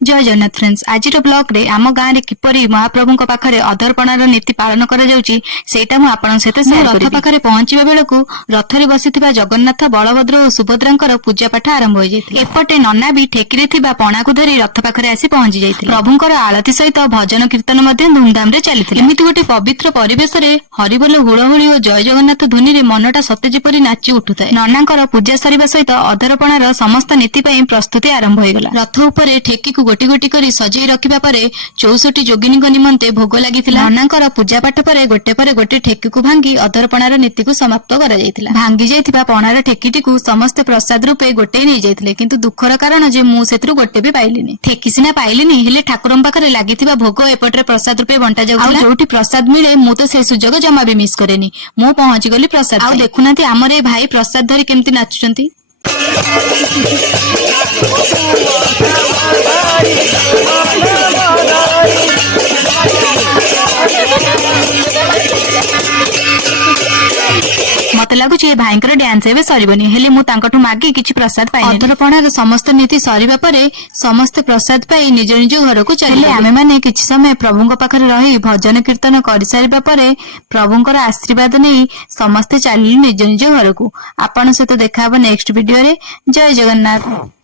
जय जगन्नाथ फ्रेंड्स। आज ब्लॉग रे आम गाँव में किपरि महाप्रभु पाखे अधरपणार नीति पालन करा आपण सहित रथ पाखे पहुंचा बेलू रथ रे बसी जगन्नाथ बलभद्र और सुभद्रा पूजा पाठ आरंभ हो जाए। एपटे नना भी ठेकी पणा को धरी रथ पाखे आसी पहुंची जाते। प्रभुंर आलती सहित भजन कीर्तन धूमधाम रे चली। एमती गोटे पवित्र परिवेश रे हरिबोल हुड़हुड़ी और जय जगन्नाथ ध्वनि रे मनटा सते जेपरि नाची उठुए। ननांकर पूजा सरिबा सहित अधरपणार समस्त नीति प्रस्तुति आरंभ हो गला। रथ उपरे ठेकी को गोटी गोटी करी सजाई रखिबा परे 64 जोगिनी निमंते भोग लागिथिला। ननांकर पूजा पाठ पर गोटे ठेकी को भांगी अधरपणार नीति को समाप्त करा जायतिला। भांगी जायतिबा पणार ठेकीटी को समस्त प्रसाद रूपे गोटे नहीं जायतिले, किंतु दुखर कारण जे मु सेतरु गोटे भी पाइलिनी। ठेकी सिना पाइलिनी हेले ठाकुरम पाखरे लागिथिबा भोग एपटरे प्रसाद रूपे बंटा जाउतिला। जोटी प्रसाद मिले मु तो से सुजोग जमा भी मिस करेनी। मु पहुंची गली प्रसाद। आ देखुनांती हमर ए भाई प्रसाद धरी केमती नाचुचंती। मत लगुच भाईंकर डांस एवं सरबनी हेले मु तांकठु मागी किछि प्रसाद पाइ। अधरपणार समस्त नीति सरिबा परे समस्त प्रसाद पाइ निज निज घर को चले। आमे माने किछि समय प्रभुंक पाखरे रही भजन कीर्तन करि सारिबा परे प्रभुंकर आशीर्वाद नै समस्त चली निज निज घर को। आपण सहित देखा नेक्स्ट वीडियो रे। जय जगन्नाथ।